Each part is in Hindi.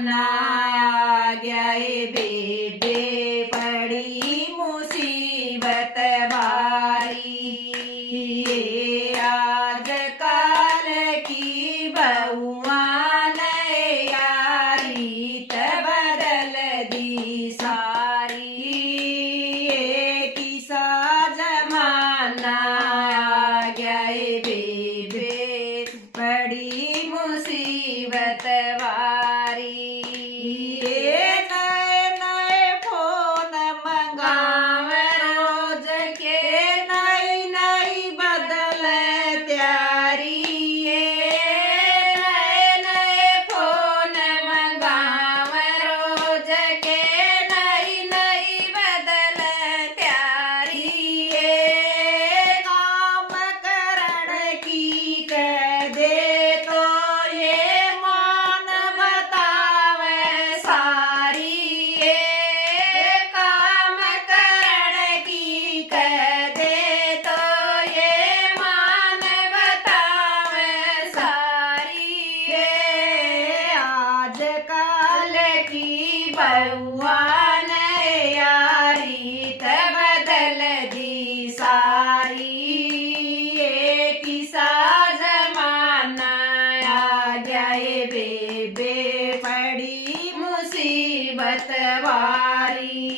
जमाना आ गया है बेबे बड़ी मुसीबत बारी। ये आजकल की बहुआं ने यारी बदल दी सारी। ये किसा जमाना आ गया है बेबे बड़ी मुसीबत वारी। ये नए नए फोन मंगावे रोज के नई नई बदल त्यारी। ये नए नए फोन मंगावे रोज के नई नई बदल त्यारी। ये काम करण की कह दे तो ये मान बतावे सारी। ये काम करण की कह दे तो ये मान बतावे सारी। ये आजकल की बहुआं ने यारी बदल दी सारी। ये किसा जमाना आ गया है बेबे बड़ी मुसीबत वारी।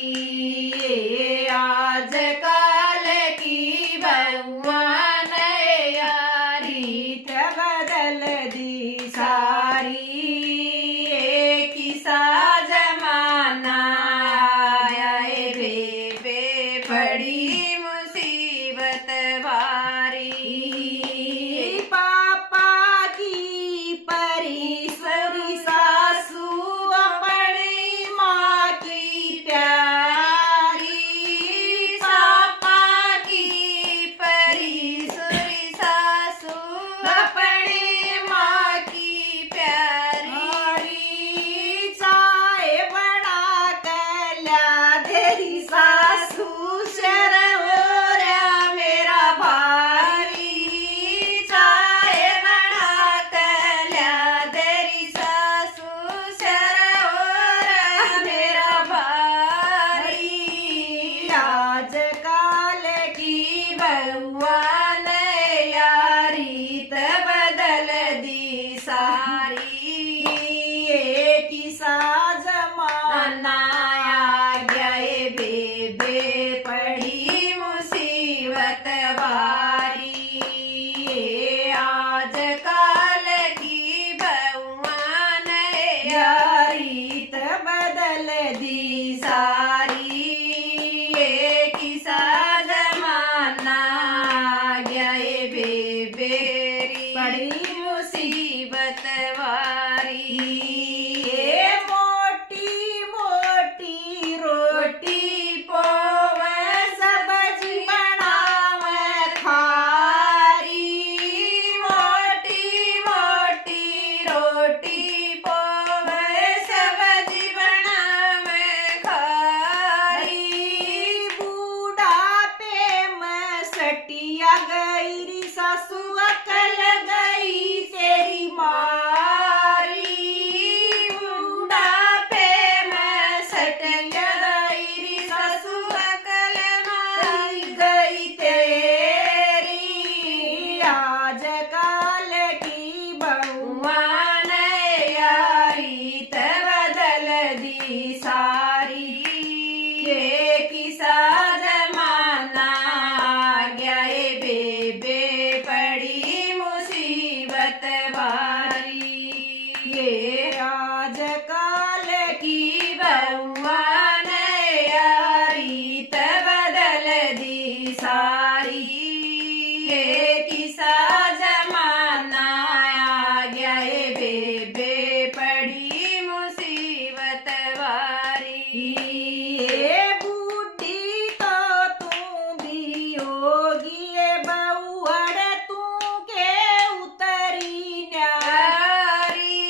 ये आजकल की बहुआं ने यारी बदल दी सारी। ये किसा जमाना आया है बेबे बड़ी मुसीबत वारी। पापा की परीसरी सासू अपनी माँ की प्यारी। पापा की परीसरी सासू अपनी माँ की प्यारी। चाय बना कर ला तेरी सासू शर हो रहा मेरा भारी। चाय बना कर ला तेरी सासू शर हो रहा मेरा भारी। आजकल की बहुआं ने यारी बदल दी सारी। ये किसा जमाना आ गया है बेबे बड़ी मुसीबत वारी। ये आजकल की बहुआं ने यारी बदल दी सारी। ये किसा जमाना आ गया है बेबे बड़ी मुसीबत वारी। ये मोटी मोटी रोटी पोवे सब्जी बनावे खारी। मोटी मोटी रोटी पोवे सब्जी बनावे खारी। बूढ़ापे में सटिया गई सासू अकल गई तेरी मारी। बूढ़ापे में सटिया गई सासू अकल मारी गई तेरी। आजकल की बहुआं ने यारी बदल दी सारी। ये किसा जमाना आ गया है बेबे बड़ी मुसीबत वारी। ये आजकल की बहुआं ने यारी बदल दी सारी। ये किसा जमाना आ गया है बेबे बड़ी मुसीबत वारी। ये बूढ़ी तो तू भी होगी ये बहुअड़ तू के उतरी न्यारी।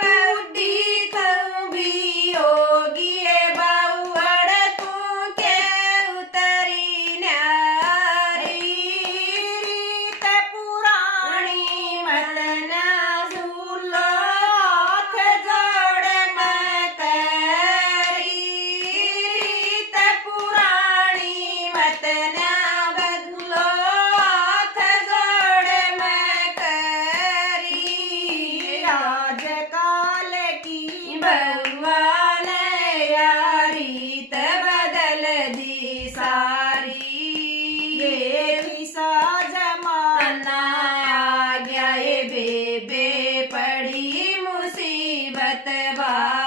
बूढ़ी बउआ ने यारी त बदल दी सारी ये किसा जमाना आ गया ये बेबे पड़ी मुसीबत बा